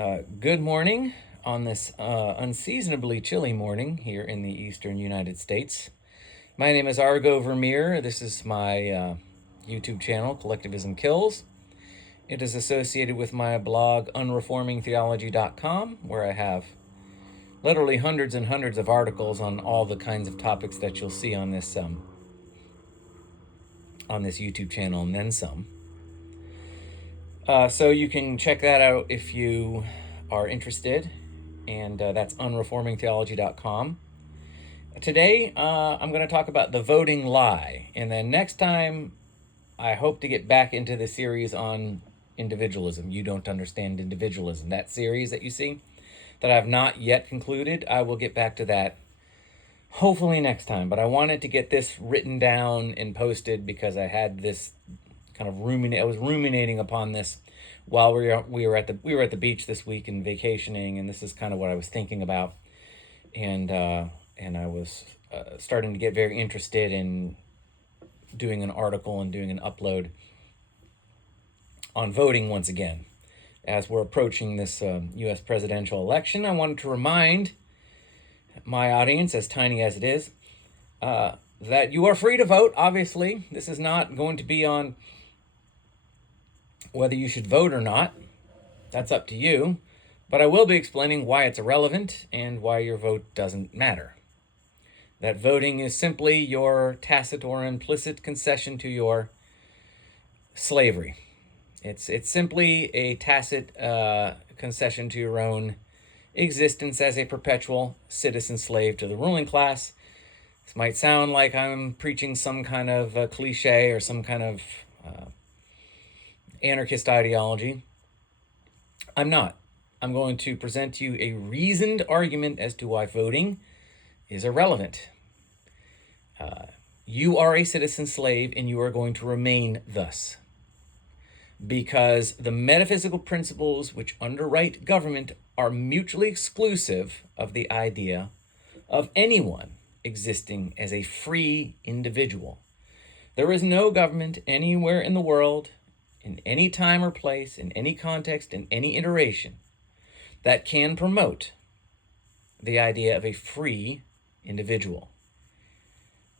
Good morning on this unseasonably chilly morning here in the eastern United States. My name is Argo Vermeer. This is my YouTube channel, Collectivism Kills. It is associated with my blog, unreformingtheology.com, where I have literally hundreds and hundreds of articles on all the kinds of topics that you'll see on this YouTube channel, and then some. So you can check that out if you are interested, and that's unreformingtheology.com. Today, I'm going to talk about the voting lie, and then next time, I hope to get back into the series on individualism. You don't understand individualism. That series that you see, that I've not yet concluded, I will get back to that hopefully next time. But I wanted to get this written down and posted because I had this kind of I was ruminating upon this while we were at the beach this week and vacationing, and this is kind of what I was thinking about, and I was starting to get very interested in doing an article and doing an upload on voting once again. As we're approaching this U.S. presidential election, I wanted to remind my audience, as tiny as it is, that you are free to vote. Obviously, this is not going to be on whether you should vote or not. That's up to you. But I will be explaining why it's irrelevant and why your vote doesn't matter. That voting is simply your tacit or implicit concession to your slavery. It's simply a tacit concession to your own existence as a perpetual citizen slave to the ruling class. This might sound like I'm preaching some kind of cliche or some kind of anarchist ideology. I'm not. I'm going to present to you a reasoned argument as to why voting is irrelevant. You are a citizen slave, and you are going to remain thus, because the metaphysical principles which underwrite government are mutually exclusive of the idea of anyone existing as a free individual. There is no government anywhere in the world, in any time or place, in any context, in any iteration, that can promote the idea of a free individual.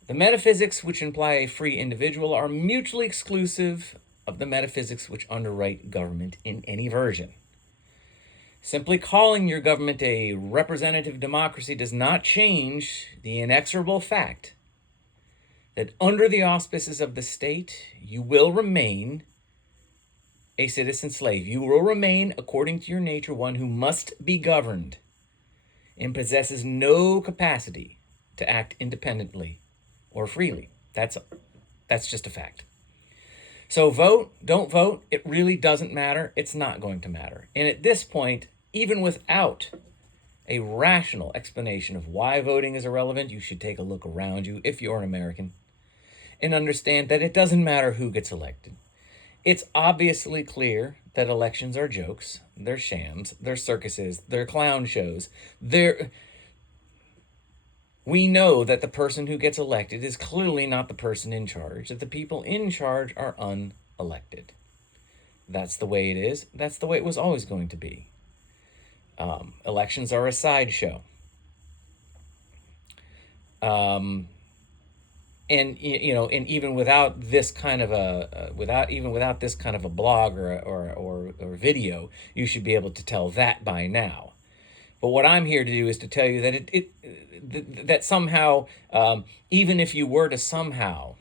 The metaphysics which imply a free individual are mutually exclusive of the metaphysics which underwrite government in any version. Simply calling your government a representative democracy does not change the inexorable fact that under the auspices of the state, you will remain a citizen slave. You will remain, according to your nature, one who must be governed and possesses no capacity to act independently or freely. That's just a fact. So vote, don't vote, it really doesn't matter. It's not going to matter. And at this point, even without a rational explanation of why voting is irrelevant, you should take a look around you, if you're an American, and understand that it doesn't matter who gets elected. It's obviously clear that elections are jokes, they're shams, they're circuses, they're clown shows. We know that the person who gets elected is clearly not the person in charge, that the people in charge are unelected. That's the way it is. That's the way it was always going to be. Elections are a sideshow. And even without this kind of without this kind of a blog or video, you should be able to tell that by now. But what I'm here to do is to tell you that that somehow, even if you were to somehow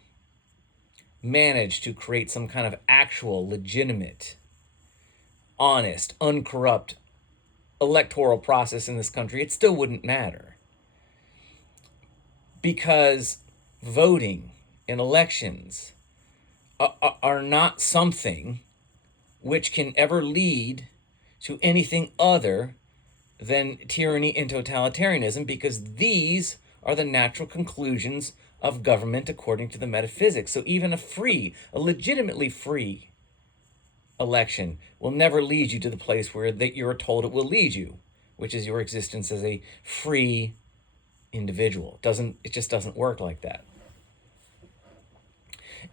manage to create some kind of actual, legitimate, honest, uncorrupt electoral process in this country, it still wouldn't matter, because voting in elections are not something which can ever lead to anything other than tyranny and totalitarianism, because these are the natural conclusions of government according to the metaphysics. So even a legitimately free election will never lead you to the place where that you're told it will lead you, which is your existence as a free individual. It just doesn't work like that.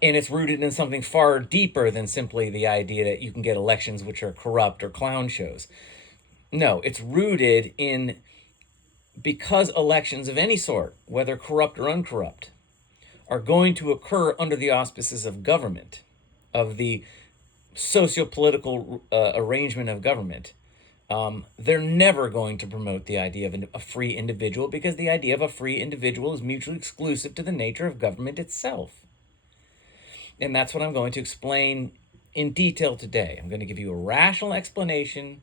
And it's rooted in something far deeper than simply the idea that you can get elections which are corrupt or clown shows. No, it's rooted in, because elections of any sort, whether corrupt or uncorrupt, are going to occur under the auspices of government, of the socio-political arrangement of government. They're never going to promote the idea of a free individual, because the idea of a free individual is mutually exclusive to the nature of government itself. And that's what I'm going to explain in detail today. I'm going to give you a rational explanation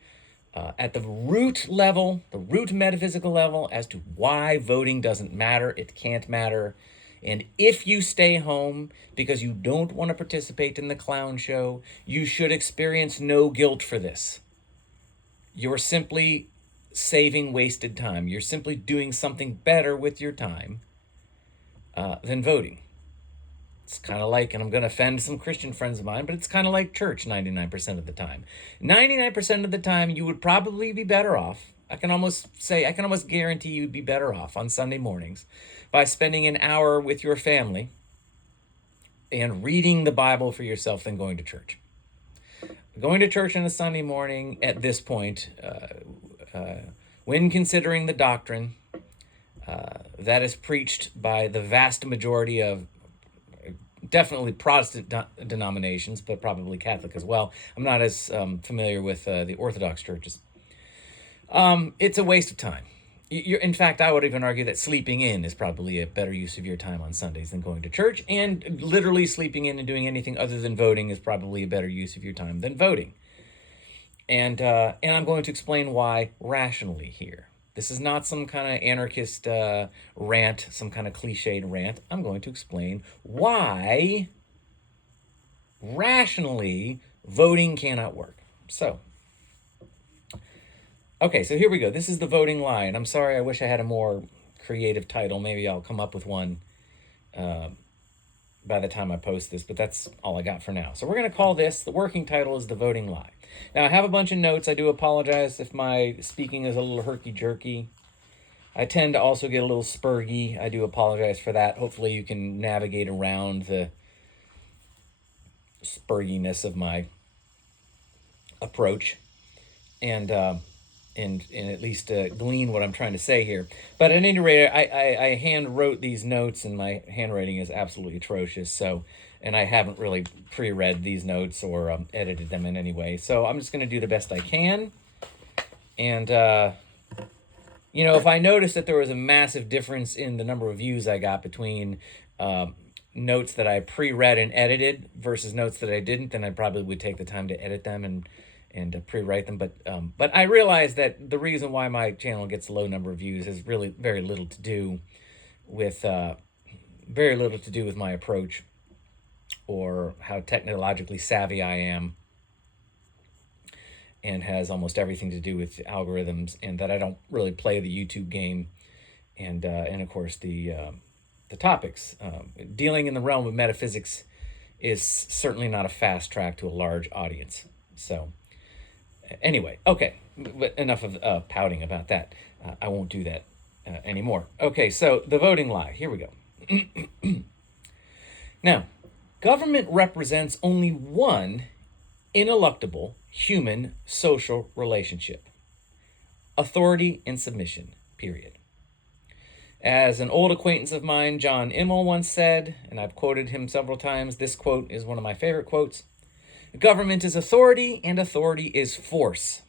at the root level, the root metaphysical level, as to why voting doesn't matter, it can't matter. And if you stay home because you don't want to participate in the clown show, you should experience no guilt for this. You're simply saving wasted time. You're simply doing something better with your time than voting. It's kind of like, and I'm going to offend some Christian friends of mine, but it's kind of like church 99% of the time. 99% of the time, you would probably be better off. I can almost guarantee you'd be better off on Sunday mornings by spending an hour with your family and reading the Bible for yourself than going to church. Going to church on a Sunday morning at this point, when considering the doctrine that is preached by the vast majority of definitely Protestant denominations, but probably Catholic as well. I'm not as familiar with the Orthodox churches. It's a waste of time. In fact, I would even argue that sleeping in is probably a better use of your time on Sundays than going to church, and literally sleeping in and doing anything other than voting is probably a better use of your time than voting. And I'm going to explain why rationally here. This is not some kind of anarchist rant, some kind of cliched rant. I'm going to explain why rationally voting cannot work. So, okay, so here we go. This is the voting lie. And I'm sorry, I wish I had a more creative title. Maybe I'll come up with one by the time I post this, but that's all I got for now. So we're going to call this, the working title is The Voting Lie. Now, I have a bunch of notes. I do apologize if my speaking is a little herky-jerky. I tend to also get a little spurgy. I do apologize for that. Hopefully you can navigate around the spurginess of my approach and at least glean what I'm trying to say here. But at any rate, I hand wrote these notes, and my handwriting is absolutely atrocious. So, and I haven't really pre-read these notes or edited them in any way. So I'm just going to do the best I can. And, if I noticed that there was a massive difference in the number of views I got between notes that I pre-read and edited versus notes that I didn't, then I probably would take the time to edit them and pre-write them. But I realize that the reason why my channel gets a low number of views is really very little to do with my approach or how technologically savvy I am, and has almost everything to do with algorithms, and that I don't really play the YouTube game, and of course the topics. Dealing in the realm of metaphysics is certainly not a fast track to a large audience. So anyway, okay, but enough of pouting about that. I won't do that anymore. Okay, so the voting lie. Here we go. Now, government represents only one ineluctable human social relationship: authority and submission, period. As an old acquaintance of mine, John Immel, once said, and I've quoted him several times, this quote is one of my favorite quotes: government is authority, and authority is force.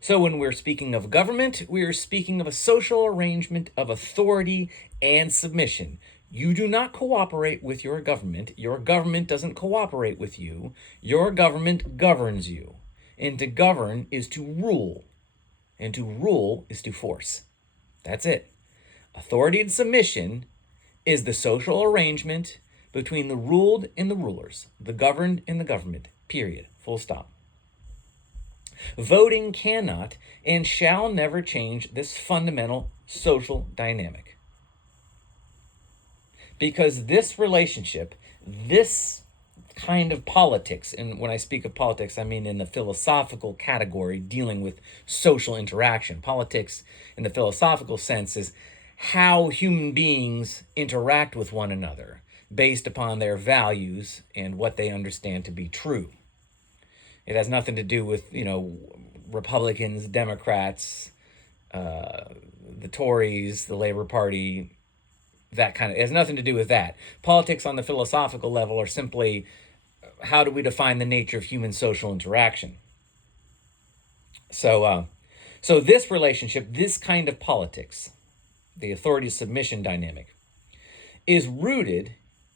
So when we're speaking of government, we're speaking of a social arrangement of authority and submission. You do not cooperate with your government. Your government doesn't cooperate with you. Your government governs you. And to govern is to rule. And to rule is to force. That's it. Authority and submission is the social arrangement between the ruled and the rulers, the governed and the government, period, full stop. Voting cannot and shall never change this fundamental social dynamic. Because this relationship, this kind of politics, and when I speak of politics, I mean in the philosophical category dealing with social interaction. Politics in the philosophical sense is how human beings interact with one another based upon their values and what they understand to be true. It has nothing to do with, Republicans, Democrats, the Tories, the Labor Party, that kind of, it has nothing to do with that. Politics on the philosophical level are simply, how do we define the nature of human social interaction? So this relationship, this kind of politics, the authority submission dynamic, is rooted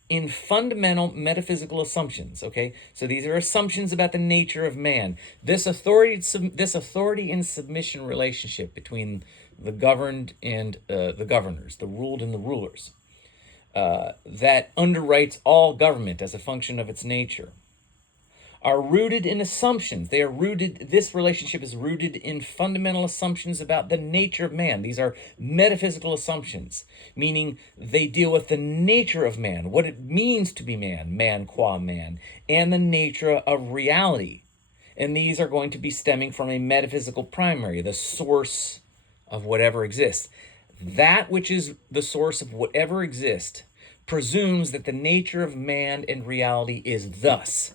in fundamental metaphysical assumptions. Okay, so these are assumptions about the nature of man. This authority and submission relationship between the governed and the governors, the ruled and the rulers, that underwrites all government as a function of its nature, are rooted in assumptions. This relationship is rooted in fundamental assumptions about the nature of man. These are metaphysical assumptions, meaning they deal with the nature of man, what it means to be man, man qua man, and the nature of reality. And these are going to be stemming from a metaphysical primary, the source of whatever exists. That which is the source of whatever exists presumes that the nature of man and reality is thus.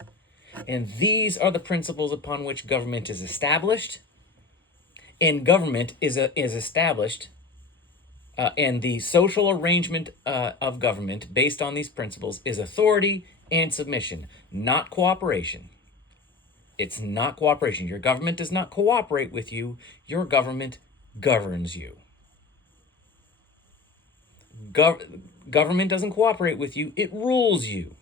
And these are the principles upon which government is established. And government is established, and the social arrangement of government based on these principles is authority and submission, not cooperation. It's not cooperation. Your government does not cooperate with you. Your government governs you. Government doesn't cooperate with you. It rules you.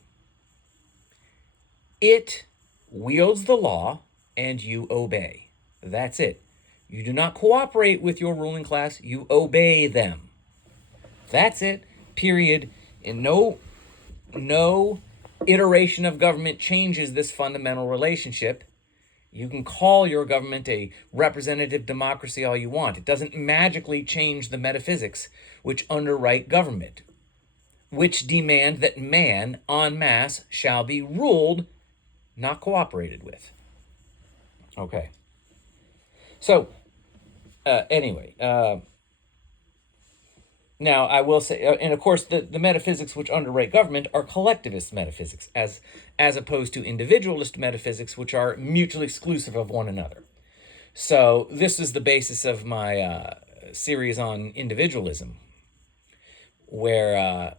It wields the law, and you obey. That's it. You do not cooperate with your ruling class. You obey them. That's it. Period. And no iteration of government changes this fundamental relationship. You can call your government a representative democracy all you want. It doesn't magically change the metaphysics which underwrite government, which demand that man en masse shall be ruled, not cooperated with. Okay. So, anyway, now I will say, and of course, the metaphysics which underwrite government are collectivist metaphysics, as opposed to individualist metaphysics, which are mutually exclusive of one another. So this is the basis of my series on individualism, where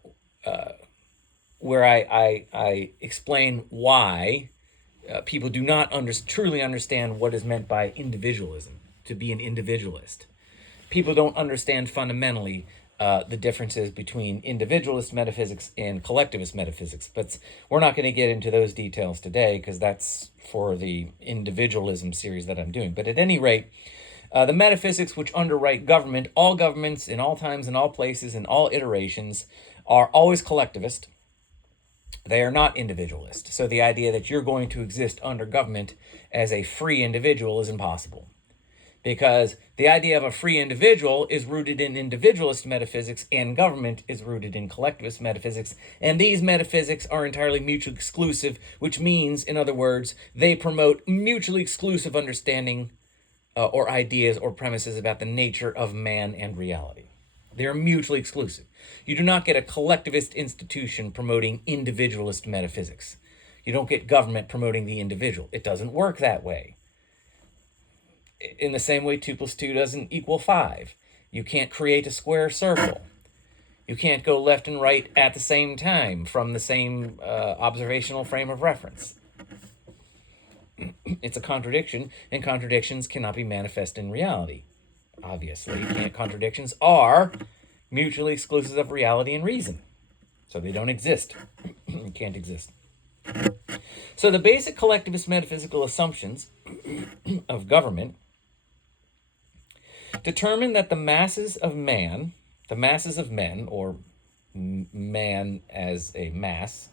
I explain why people do not truly understand what is meant by individualism, to be an individualist. People don't understand fundamentally the differences between individualist metaphysics and collectivist metaphysics, but we're not going to get into those details today because that's for the individualism series that I'm doing. But at any rate, the metaphysics which underwrite government, all governments in all times, in all places, in all iterations, are always collectivist. They are not individualist. So the idea that you're going to exist under government as a free individual is impossible. Because the idea of a free individual is rooted in individualist metaphysics, and government is rooted in collectivist metaphysics. And these metaphysics are entirely mutually exclusive, which means, in other words, they promote mutually exclusive understanding or ideas or premises about the nature of man and reality. They are mutually exclusive. You do not get a collectivist institution promoting individualist metaphysics. You don't get government promoting the individual. It doesn't work that way. In the same way 2 + 2 doesn't equal 5. You can't create a square circle. You can't go left and right at the same time from the same observational frame of reference. It's a contradiction, and contradictions cannot be manifest in reality. Obviously, contradictions are mutually exclusive of reality and reason. So they don't exist. Can't exist. So the basic collectivist metaphysical assumptions of government determine that the masses of men, or man as a mass,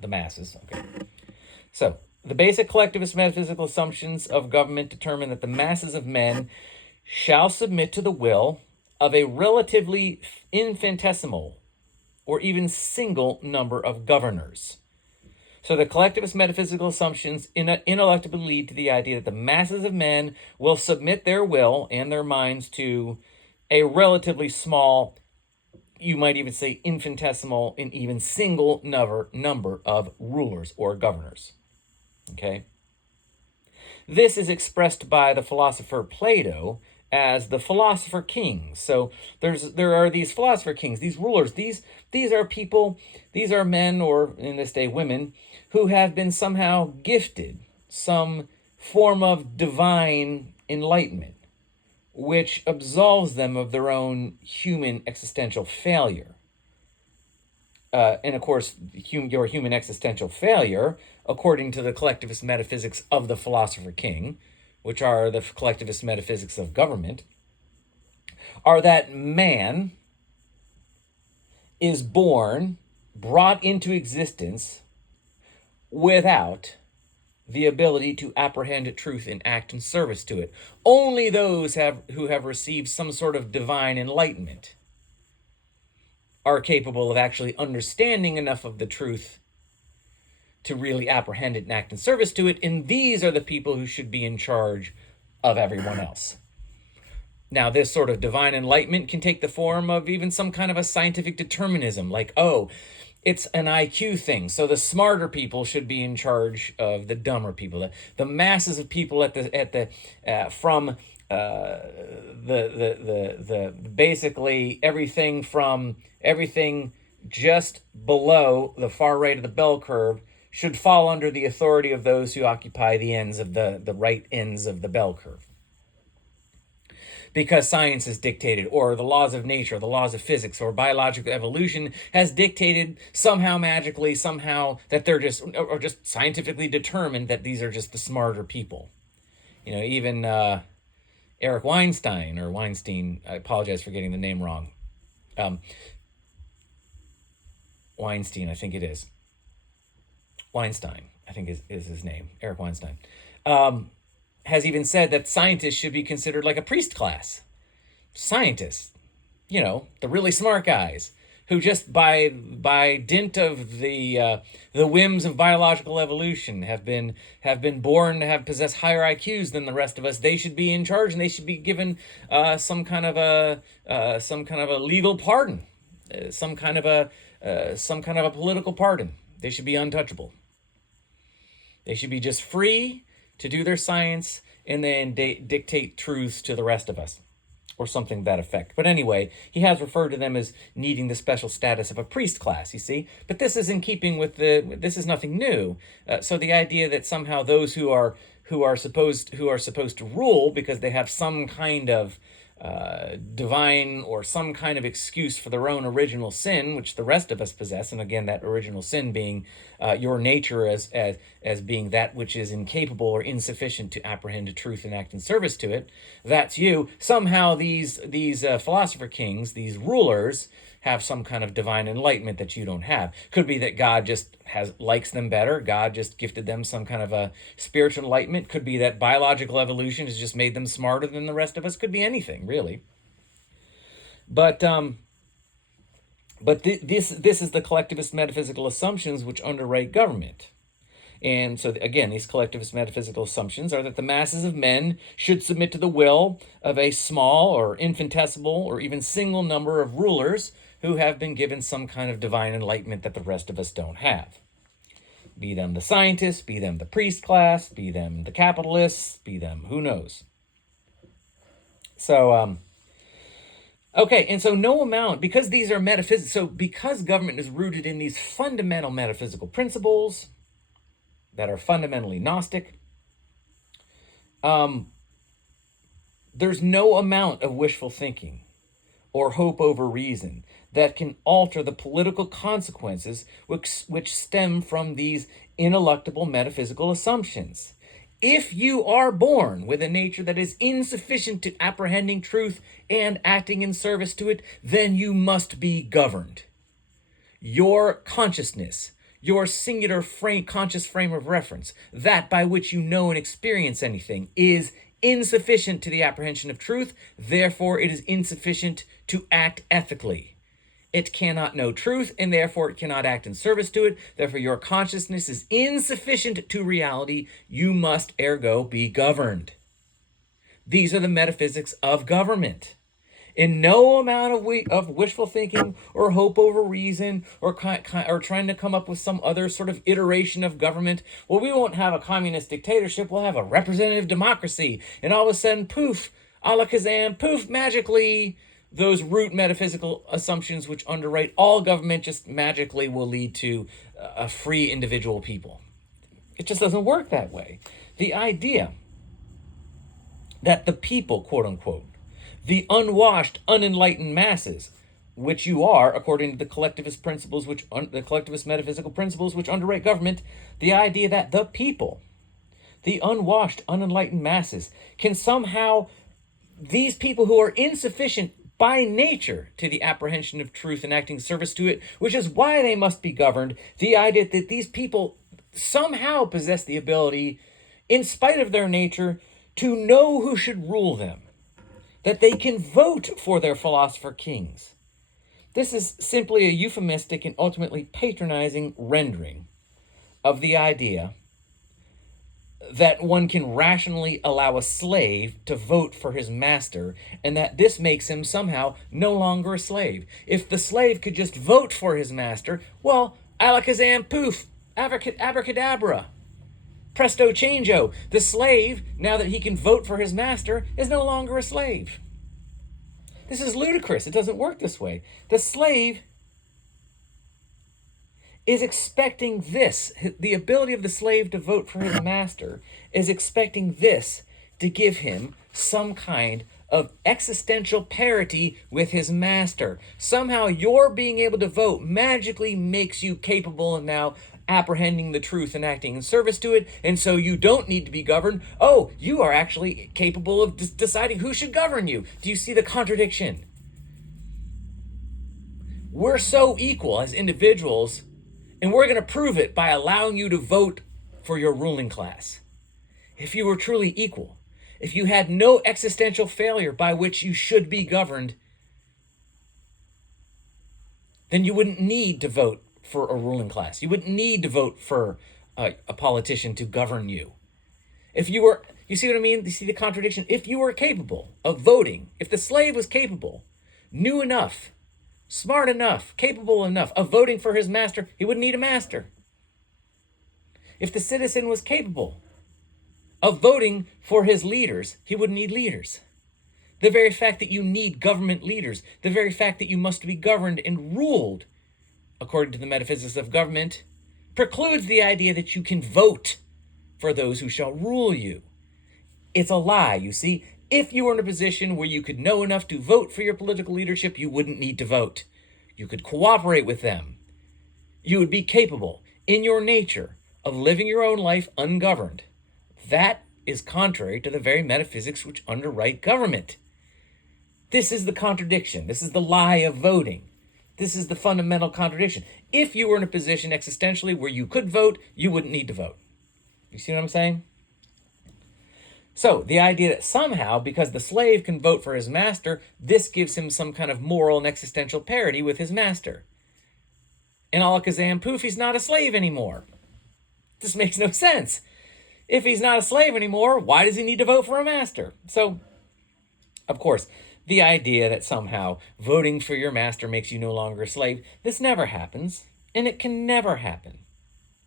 the masses, okay. So the basic collectivist metaphysical assumptions of government determine that the masses of men shall submit to the will of a relatively infinitesimal or even single number of governors. So the collectivist metaphysical assumptions ineluctably lead to the idea that the masses of men will submit their will and their minds to a relatively small, you might even say infinitesimal, and even single number of rulers or governors. Okay? This is expressed by the philosopher Plato as the philosopher kings. So there are these philosopher kings, these rulers, these are people, these are men, or in this day women, who have been somehow gifted some form of divine enlightenment, which absolves them of their own human existential failure. And of course, your human existential failure, according to the collectivist metaphysics of the philosopher king, which are the collectivist metaphysics of government, are that man is born, brought into existence, without the ability to apprehend truth and act in service to it. Only those who have received some sort of divine enlightenment are capable of actually understanding enough of the truth to really apprehend it and act in service to it. And these are the people who should be in charge of everyone else. Now, this sort of divine enlightenment can take the form of even some kind of a scientific determinism, like, oh, it's an IQ thing, so the smarter people should be in charge of the dumber people. The masses of people from the basically everything just below the far right of the bell curve should fall under the authority of those who occupy the ends of the right ends of the bell curve. Because science has dictated, or the laws of nature, the laws of physics, or biological evolution has dictated somehow magically, somehow that they're just scientifically determined that these are just the smarter people. Even Eric Weinstein, or Weinstein, I apologize for getting the name wrong. Weinstein, I think it is. Weinstein, I think is his name, Eric Weinstein. Has even said that scientists should be considered like a priest class. Scientists, the really smart guys who just by dint of the whims of biological evolution have been born to possess higher IQs than the rest of us. They should be in charge, and they should be given some kind of a legal pardon, some kind of a political pardon. They should be untouchable. They should be just free to do their science and then dictate truths to the rest of us, or something to that effect. But anyway, he has referred to them as needing the special status of a priest class, you see. But this is in keeping with this is nothing new. So the idea that somehow those who are supposed to rule because they have some kind of divine or some kind of excuse for their own original sin, which the rest of us possess, and again, that original sin being your nature as being that which is incapable or insufficient to apprehend the truth and act in service to it. That's you. Somehow these philosopher kings, these rulers, have some kind of divine enlightenment that you don't have. Could be that God just likes them better. God just gifted them some kind of a spiritual enlightenment. Could be that biological evolution has just made them smarter than the rest of us. Could be anything, really. But this is the collectivist metaphysical assumptions which underwrite government. And so, again, these collectivist metaphysical assumptions are that the masses of men should submit to the will of a small or infinitesimal or even single number of rulers who have been given some kind of divine enlightenment that the rest of us don't have. Be them the scientists, be them the priest class, be them the capitalists, be them who knows. So, okay, and so no amount, because these are metaphysics, so because government is rooted in these fundamental metaphysical principles that are fundamentally Gnostic, there's no amount of wishful thinking or hope over reason that can alter the political consequences which stem from these ineluctable metaphysical assumptions. If you are born with a nature that is insufficient to apprehending truth and acting in service to it, then you must be governed. Your consciousness, your singular conscious frame of reference, that by which you know and experience anything, is insufficient to the apprehension of truth. Therefore, it is insufficient to act ethically. It cannot know truth, and therefore it cannot act in service to it. Therefore, your consciousness is insufficient to reality. You must, ergo, be governed. These are the metaphysics of government. In no amount of wishful thinking or hope over reason or trying to come up with some other sort of iteration of government. Well, we won't have a communist dictatorship. We'll have a representative democracy. And all of a sudden, poof, alakazam, poof, magically, those root metaphysical assumptions which underwrite all government just magically will lead to a free individual people. It just doesn't work that way. The idea that the people, quote unquote, the unwashed, unenlightened masses, which you are, according to the collectivist principles, the collectivist metaphysical principles which underwrite government, the idea that the people, the unwashed, unenlightened masses, can somehow, these people who are insufficient by nature to the apprehension of truth and acting service to it, which is why they must be governed, the idea that these people somehow possess the ability, in spite of their nature, to know who should rule them, that they can vote for their philosopher kings. This is simply a euphemistic and ultimately patronizing rendering of the idea that one can rationally allow a slave to vote for his master, and that this makes him somehow no longer a slave. If the slave could just vote for his master, well, alakazam, poof, abracadabra, presto changeo. The slave, now that he can vote for his master, is no longer a slave. This is ludicrous. It doesn't work this way. The slave is expecting this. The ability of the slave to vote for his master is expecting this to give him some kind of existential parity with his master. Somehow your being able to vote magically makes you capable of now apprehending the truth and acting in service to it, and so you don't need to be governed. Oh, you are actually capable of deciding who should govern you. Do you see the contradiction? We're so equal as individuals, and we're going to prove it by allowing you to vote for your ruling class. If you were truly equal, if you had no existential failure by which you should be governed, then you wouldn't need to vote for a ruling class. You wouldn't need to vote for a politician to govern you. If you were, you see what I mean? You see the contradiction? If you were capable of voting, if the slave was capable, knew enough, smart enough, capable enough of voting for his master, he wouldn't need a master. If the citizen was capable of voting for his leaders, he wouldn't need leaders. The very fact that you need government leaders, the very fact that you must be governed and ruled according to the metaphysics of government, precludes the idea that you can vote for those who shall rule you. It's a lie, you see. If you were in a position where you could know enough to vote for your political leadership, you wouldn't need to vote. You could cooperate with them. You would be capable, in your nature, of living your own life ungoverned. That is contrary to the very metaphysics which underwrite government. This is the contradiction. This is the lie of voting. This is the fundamental contradiction. If you were in a position existentially where you could vote, you wouldn't need to vote. You see what I'm saying? So the idea that somehow, because the slave can vote for his master, this gives him some kind of moral and existential parity with his master. And alakazam, poof, he's not a slave anymore. This makes no sense. If he's not a slave anymore, why does he need to vote for a master? So, of course, the idea that somehow voting for your master makes you no longer a slave, this never happens, and it can never happen.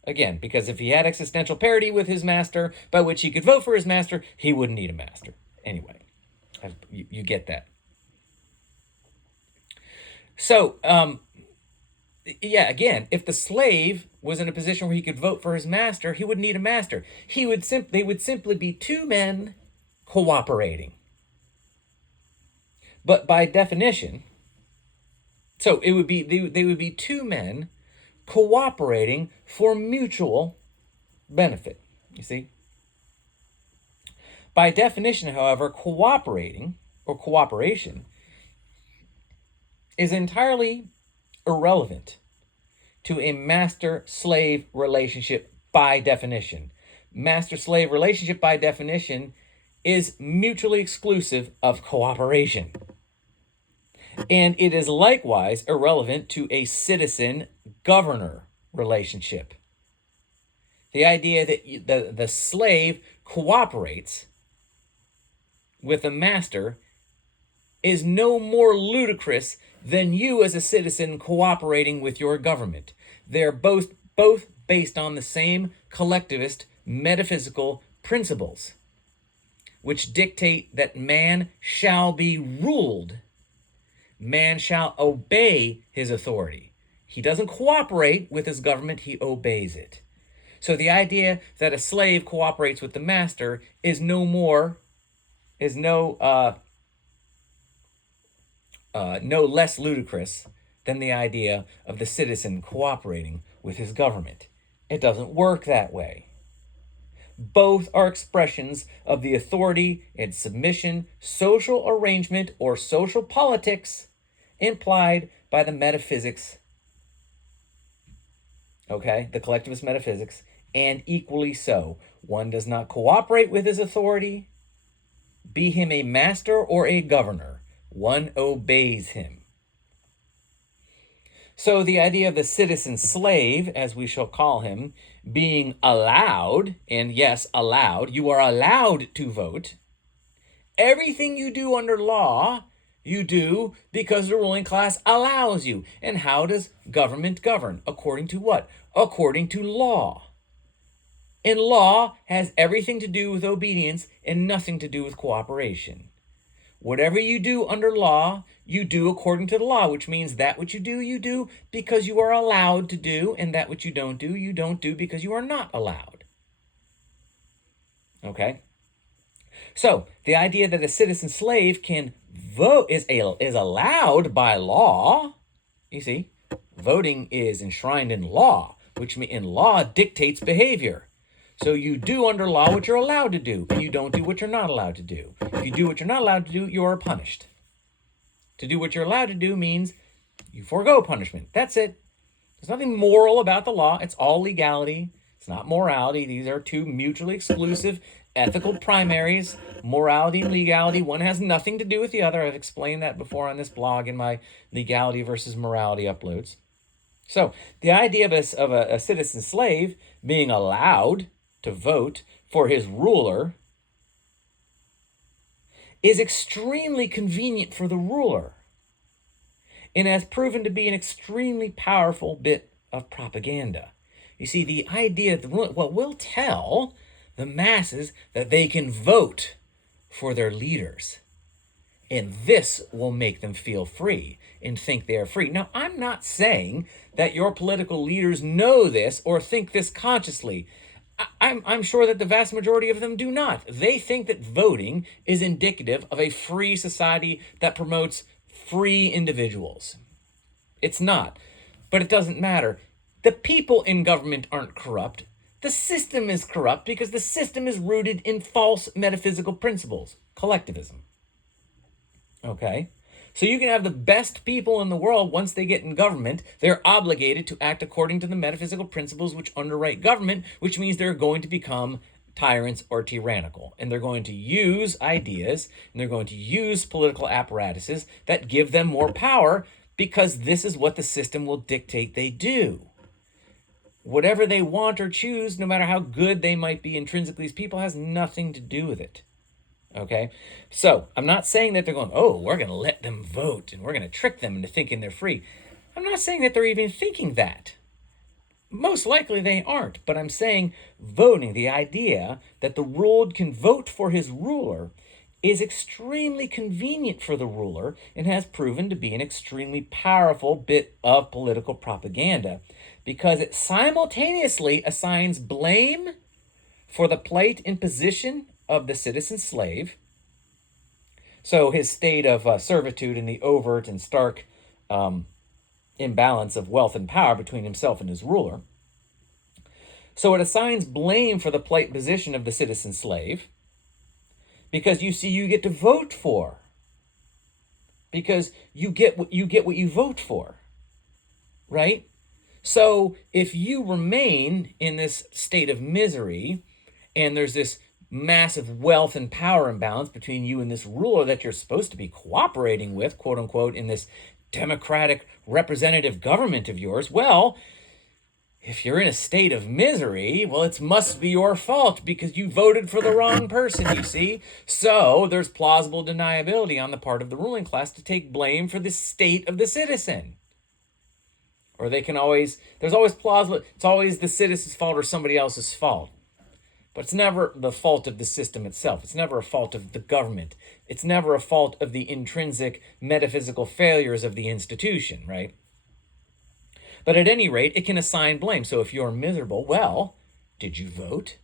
Again, because if he had existential parity with his master, by which he could vote for his master, he wouldn't need a master. Anyway, you get that. So, again, if the slave was in a position where he could vote for his master, he wouldn't need a master. They would simply be two men cooperating. But by definition, so it would be they would be two men cooperating for mutual benefit. You see? By definition, however, cooperating or cooperation is entirely irrelevant to a master-slave relationship by definition. Master-slave relationship by definition is mutually exclusive of cooperation. And it is likewise irrelevant to a citizen-governor relationship. The idea that the slave cooperates with the master is no more ludicrous than you as a citizen cooperating with your government. They're both based on the same collectivist metaphysical principles, which dictate that man shall be ruled. Man shall obey his authority. He doesn't cooperate with his government, he obeys it. So the idea that a slave cooperates with the master is no less ludicrous than the idea of the citizen cooperating with his government. It doesn't work that way. Both are expressions of the authority and submission, social arrangement, or social politics implied by the metaphysics, okay, the collectivist metaphysics, and equally so. One does not cooperate with his authority, be him a master or a governor. One obeys him. So the idea of the citizen slave, as we shall call him, being allowed, and yes, allowed, you are allowed to vote. Everything you do under law, you do because the ruling class allows you. And how does government govern? According to what? According to law. And law has everything to do with obedience and nothing to do with cooperation. Whatever you do under law, you do according to the law, which means that which you do because you are allowed to do, and that which you don't do because you are not allowed. Okay? So, the idea that a citizen slave can vote is allowed by law. You see, voting is enshrined in law, which means in law dictates behavior. So you do under law what you're allowed to do, and you don't do what you're not allowed to do. If you do what you're not allowed to do, you are punished. To do what you're allowed to do means you forego punishment. That's it. There's nothing moral about the law. It's all legality. It's not morality. These are two mutually exclusive ethical primaries, morality and legality. One has nothing to do with the other. I've explained that before on this blog in my legality versus morality uploads. So the idea of a citizen slave being allowed to vote for his ruler is extremely convenient for the ruler and has proven to be an extremely powerful bit of propaganda. You see, the idea that the ruler, we'll tell the masses that they can vote for their leaders, and this will make them feel free and think they are free. Now, I'm not saying that your political leaders know this or think this consciously. I'm sure that the vast majority of them do not. They think that voting is indicative of a free society that promotes free individuals. It's not, but it doesn't matter. The people in government aren't corrupt. The system is corrupt because the system is rooted in false metaphysical principles, collectivism. Okay? So you can have the best people in the world. Once they get in government, they're obligated to act according to the metaphysical principles which underwrite government, which means they're going to become tyrants or tyrannical. And they're going to use ideas, and they're going to use political apparatuses that give them more power because this is what the system will dictate they do. Whatever they want or choose, no matter how good they might be intrinsically as people, has nothing to do with it. Okay, so I'm not saying that they're going, oh, we're going to let them vote and we're going to trick them into thinking they're free. I'm not saying that they're even thinking that. Most likely they aren't, but I'm saying voting, the idea that the ruled can vote for his ruler, is extremely convenient for the ruler and has proven to be an extremely powerful bit of political propaganda because it simultaneously assigns blame for the plight and position of the citizen slave, so his state of servitude and the overt and stark imbalance of wealth and power between himself and his ruler. So it assigns blame for the plight position of the citizen slave because you see you get to vote for, because you get what you vote for, right? So if you remain in this state of misery and there's this massive wealth and power imbalance between you and this ruler that you're supposed to be cooperating with, quote unquote, in this democratic representative government of yours, well, If you're in a state of misery, well, it must be your fault because you voted for the wrong person, you see? So there's plausible deniability on the part of the ruling class to take blame for the state of the citizen. Or there's always plausible, it's always the citizen's fault or somebody else's fault. But it's never the fault of the system itself. It's never a fault of the government. It's never a fault of the intrinsic metaphysical failures of the institution, right? But at any rate, it can assign blame. So if you're miserable, well, did you vote?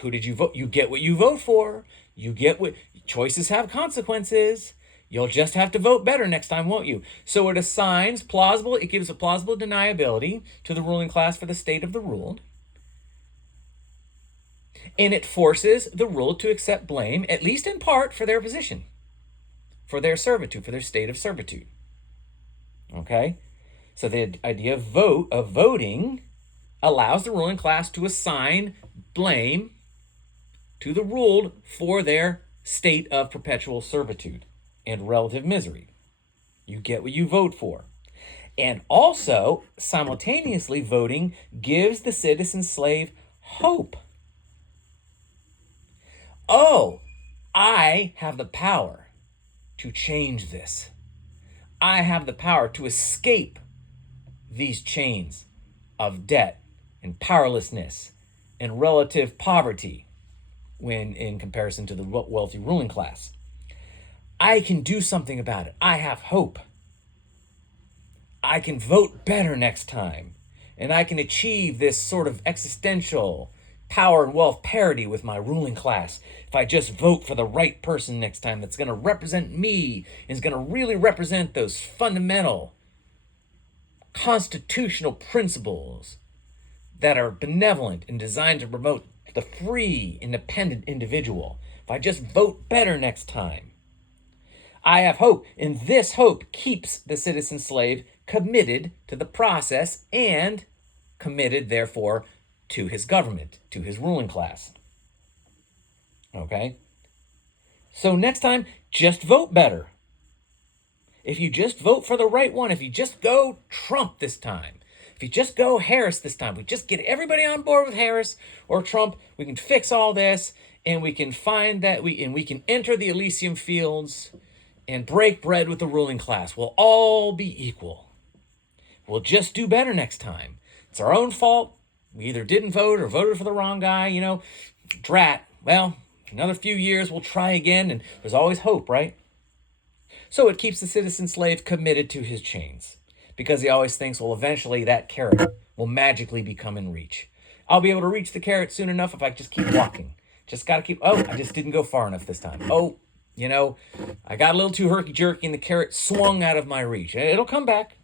Who did you vote? You get what you vote for. You get what choices have consequences. You'll just have to vote better next time, won't you? So it gives a plausible deniability to the ruling class for the state of the ruled. And it forces the ruled to accept blame, at least in part, for their position, for their servitude, for their state of servitude. Okay? So the idea of voting allows the ruling class to assign blame to the ruled for their state of perpetual servitude and relative misery. You get what you vote for. And also, simultaneously, voting gives the citizen slave hope. Oh, I have the power to change this. I have the power to escape these chains of debt and powerlessness and relative poverty when in comparison to the wealthy ruling class. I can do something about it. I have hope. I can vote better next time, and I can achieve this sort of existential power and wealth parity with my ruling class if I just vote for the right person next time that's going to represent me and is going to really represent those fundamental constitutional principles that are benevolent and designed to promote the free, independent individual. If I just vote better next time, I have hope, and this hope keeps the citizen slave committed to the process and committed, therefore, to his government, to his ruling class. Okay? So next time, just vote better. If you just vote for the right one, if you just go Trump this time, if you just go Harris this time, we just get everybody on board with Harris or Trump, we can fix all this, and we can find that we can enter the Elysium fields and break bread with the ruling class. We'll all be equal. We'll just do better next time. It's our own fault. We either didn't vote or voted for the wrong guy, drat. Well, another few years, we'll try again, and there's always hope, right? So it keeps the citizen slave committed to his chains because he always thinks, well, eventually that carrot will magically become in reach. I'll be able to reach the carrot soon enough if I just keep walking. Just got to I just didn't go far enough this time. I got a little too herky-jerky and the carrot swung out of my reach. It'll come back.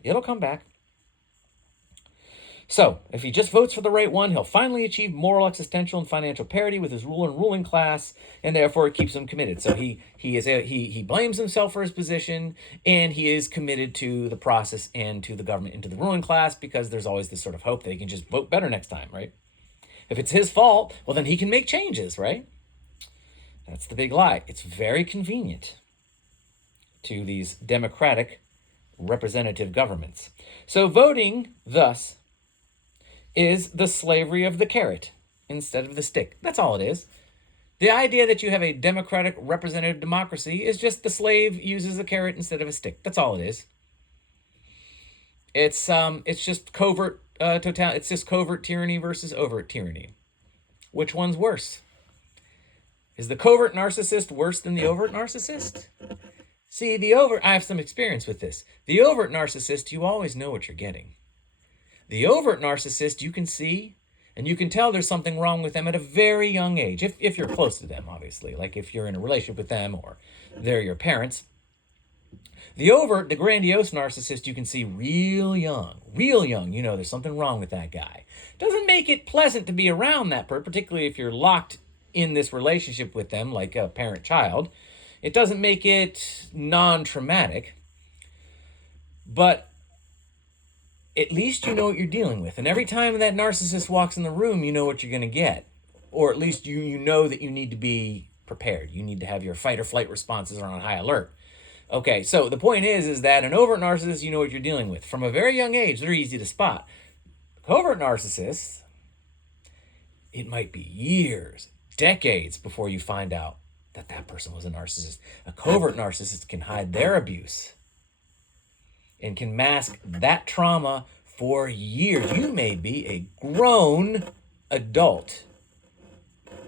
So, if he just votes for the right one, he'll finally achieve moral, existential, and financial parity with his ruler and ruling class, and therefore it keeps him committed. So he blames himself for his position, and he is committed to the process and to the government and to the ruling class because there's always this sort of hope that he can just vote better next time, right? If it's his fault, well, then he can make changes, right? That's the big lie. It's very convenient to these democratic representative governments. So voting, thus, is the slavery of the carrot instead of the stick. That's all it is. The idea that you have a democratic representative democracy is just the slave uses a carrot instead of a stick. That's all it is. It's just covert it's just covert tyranny versus overt tyranny. Which one's worse? Is the covert narcissist worse than the overt narcissist? See, I have some experience with this. The overt narcissist, you always know what you're getting. The overt narcissist, you can see, and you can tell there's something wrong with them at a very young age, if you're close to them, obviously, like if you're in a relationship with them or they're your parents. The grandiose narcissist, you can see real young, there's something wrong with that guy. Doesn't make it pleasant to be around that person, particularly if you're locked in this relationship with them, like a parent-child. It doesn't make it non-traumatic, but at least you know what you're dealing with. And every time that narcissist walks in the room, you know what you're going to get. Or at least you know that you need to be prepared. You need to have your fight or flight responses on high alert. Okay, so the point is that an overt narcissist, you know what you're dealing with. From a very young age, they're easy to spot. Covert narcissists, it might be years, decades before you find out that that person was a narcissist. A covert narcissist can hide their abuse and can mask that trauma for years. You may be a grown adult,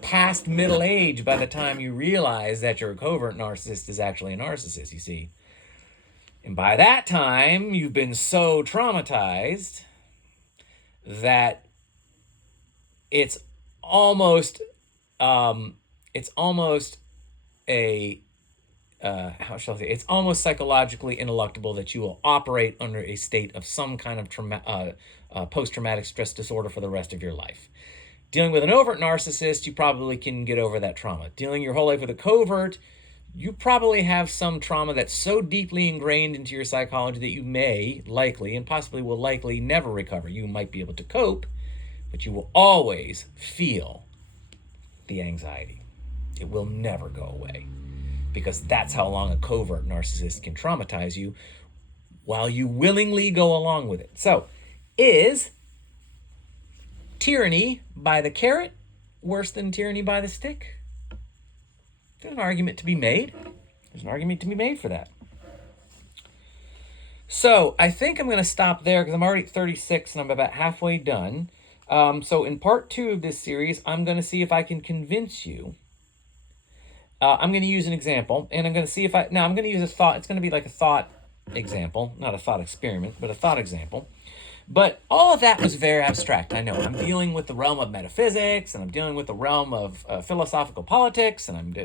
past middle age, by the time you realize that your covert narcissist is actually a narcissist, you see. And by that time, you've been so traumatized that it's almost a how shall I say? It's almost psychologically ineluctable that you will operate under a state of some kind of post-traumatic stress disorder for the rest of your life. Dealing with an overt narcissist, you probably can get over that trauma. Dealing your whole life with a covert, you probably have some trauma that's so deeply ingrained into your psychology that you may likely and possibly will likely never recover. You might be able to cope, but you will always feel the anxiety. It will never go away, because that's how long a covert narcissist can traumatize you while you willingly go along with it. So, is tyranny by the carrot worse than tyranny by the stick? There's an argument to be made. There's an argument to be made for that. So, I think I'm going to stop there because I'm already at 36 and I'm about halfway done. So in part 2 of this series, I'm going to see if I can convince you. I'm going to use an example, and I'm going to see if I'm going to use a thought. It's going to be like a thought example, not a thought experiment, but a thought example. But all of that was very abstract. I know I'm dealing with the realm of metaphysics, and I'm dealing with the realm of philosophical politics, and I'm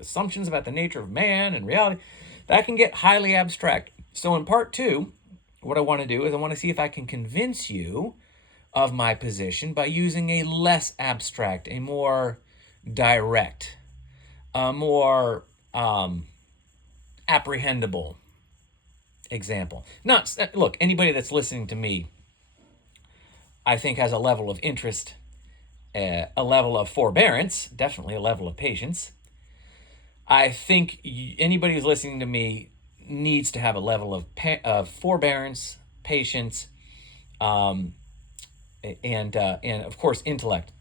assumptions about the nature of man and reality. That can get highly abstract. So in part 2, what I want to do is I want to see if I can convince you of my position by using a less abstract, a more direct, a more apprehendable example. Look, anybody that's listening to me, I think, has a level of interest, a level of forbearance, definitely a level of patience. I think anybody who's listening to me needs to have a level of forbearance, patience, and of course intellect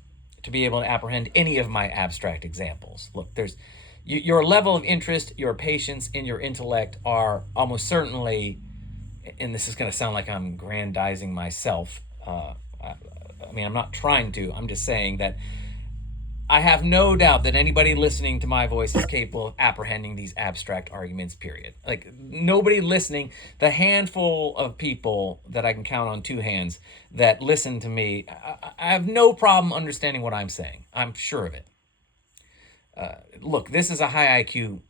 to be able to apprehend any of my abstract examples. Look, there's your level of interest, your patience, and your intellect are almost certainly, and this is going to sound like I'm grandizing myself. I mean, I'm not trying to. I'm just saying that I have no doubt that anybody listening to my voice is capable of apprehending these abstract arguments, period. Like, nobody listening, the handful of people that I can count on 2 hands that listen to me, I have no problem understanding what I'm saying. I'm sure of it. Look, this is a high IQ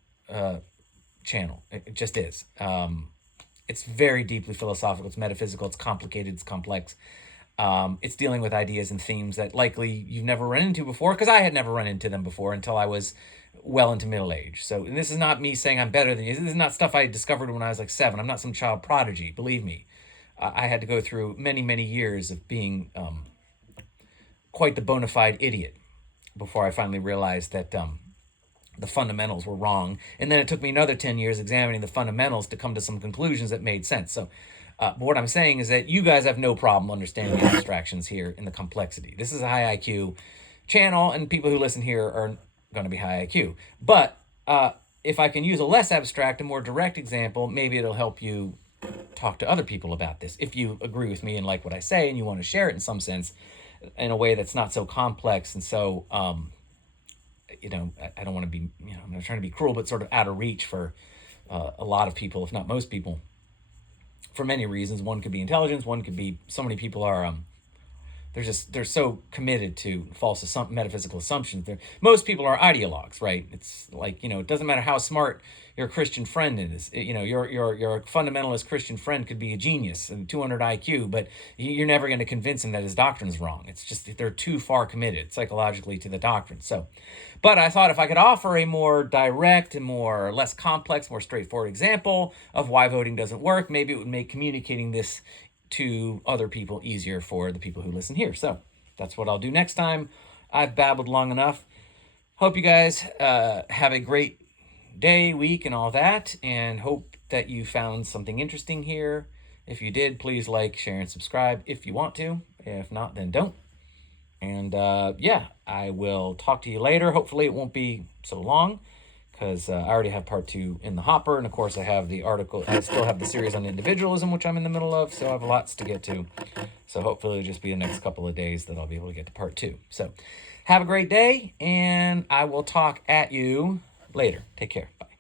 channel. It just is. It's very deeply philosophical. It's metaphysical. It's complicated. It's complex. It's dealing with ideas and themes that likely you've never run into before, because I had never run into them before until I was well into middle age. So this is not me saying I'm better than you. This is not stuff I discovered when I was like 7. I'm not some child prodigy, believe me. I had to go through many, many years of being quite the bona fide idiot before I finally realized that the fundamentals were wrong. And then it took me another 10 years examining the fundamentals to come to some conclusions that made sense. So but what I'm saying is that you guys have no problem understanding the abstractions here and the complexity. This is a high IQ channel, and people who listen here are going to be high IQ. But if I can use a less abstract and more direct example, maybe it'll help you talk to other people about this. If you agree with me and like what I say and you want to share it in some sense in a way that's not so complex and so, I don't want to be, I'm not trying to be cruel, but sort of out of reach for a lot of people, if not most people, for many reasons. One could be intelligence. One could be so many people are they're so committed to false metaphysical assumptions. Most people are ideologues, right? It's like, it doesn't matter how smart your Christian friend is. Your fundamentalist Christian friend could be a genius and 200 IQ, but you're never going to convince him that his doctrine is wrong. It's just they're too far committed psychologically to the doctrine. So, but I thought if I could offer a more direct and less complex, more straightforward example of why voting doesn't work, maybe it would make communicating this to other people easier for the people who listen here. So that's what I'll do next time. I've babbled long enough. Hope you guys have a great day, week, and all that, and hope that you found something interesting here If you did, please like, share, and subscribe if you want to. If not, then don't. And yeah, I will talk to you later. Hopefully it won't be so long, because I already have part 2 in the hopper. And of course I have the article, I still have the series on individualism, which I'm in the middle of. So I have lots to get to. So hopefully it'll just be the next couple of days that I'll be able to get to part 2. So have a great day, and I will talk at you later. Take care. Bye.